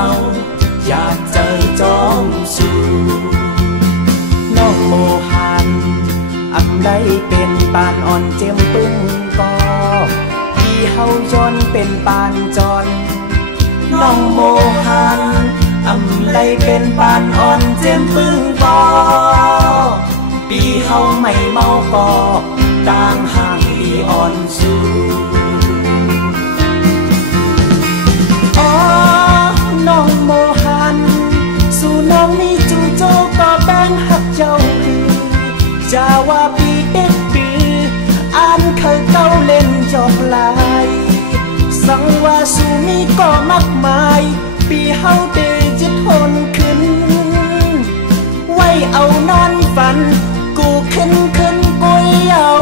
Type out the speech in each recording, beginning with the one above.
เมาอยากเจอจอมสูน้องโมหันอำได้เป็นปานอ่อนเจมปึ้งก็ที่เฮาย้อนเป็นปานจอนน้องโมหันอำได้เป็นปานอ่อนเจมปึ้งก็ปีเฮาไม่เมาก็ต่างห่างปีอ่อนสู้อ๋อน้องโมหันสู่น้องนี่จูโจก็แบ่งหักเจ้าจะว่าปีเด็กปีอ่านเคยเก้าเล่นจอกลายสังว่าสู่นี่ก็มักมายปีเฮาเดจะทนขึ้นไว้เอานอนฝันกูขึ้นกุยเอา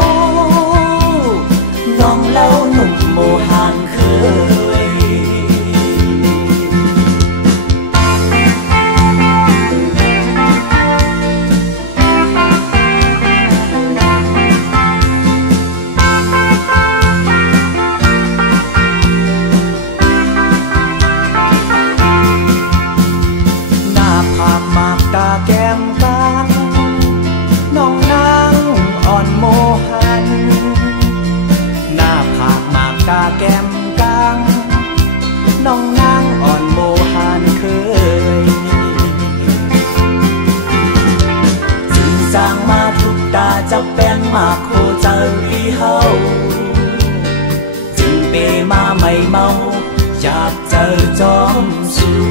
น้องเล่าหนุ่มโมหันเคยตาแก้มบางน้องนางอ่อนโมหันหน้าผากมากตาแก้มกลางน้องนางอ่อนโมหันเคยจึงสร้างมาทุกตาจะเป็นมาโคเจอพี่เฮาจึงเปมาไม่เมาอยากเจอจอมสู้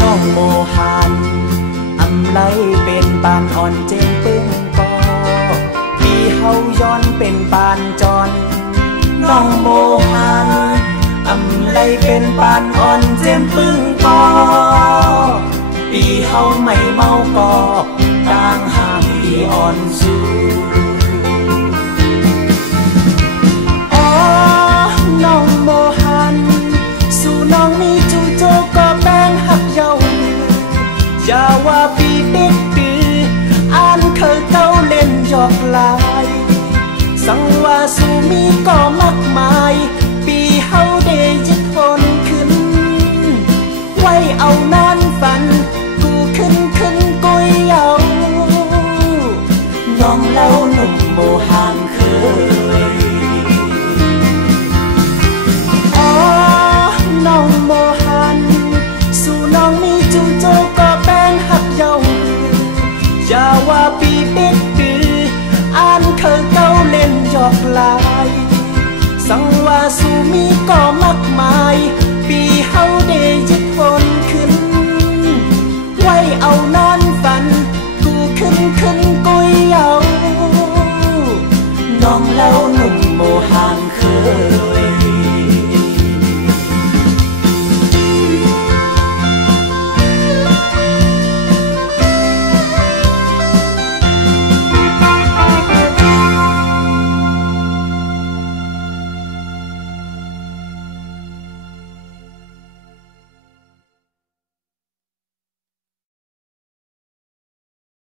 น้องโมหันอำไลเป็นปานอ่อนเจมปึ้งปอปีเฮาย้อนเป็นปานจอนน้องโมหันอำไลเป็นปานอ่อนเจมปึ้งปอปีเฮาไม่เมาก็ต่างห่างปีอ่อนสู้อ๋อน้องโมหันสู่น้องนี่จูโจก็แบ่งหักเย้าอย่าว่าปีเด็กดื้ออ่านเคยเก้าเล่นหยอกลายสังว่าสู่มีก็มักมายปีเฮาเดจะทนขึ้นไว้เอานอนฝันกูขึ้นกุยเอาน้องเล่าหนุ่มโมหันเคยอ๋อน้องโมหันสู่น้องนี่จูโจก็แบ่งหักเย้าอย่าว่าปีเด็กดื้ออ่านเคยเก้าเล่นหยอกลายสังว่าสู่มีก็มักมายปีเฮาเดจะทนขึ้นไว้เอานอ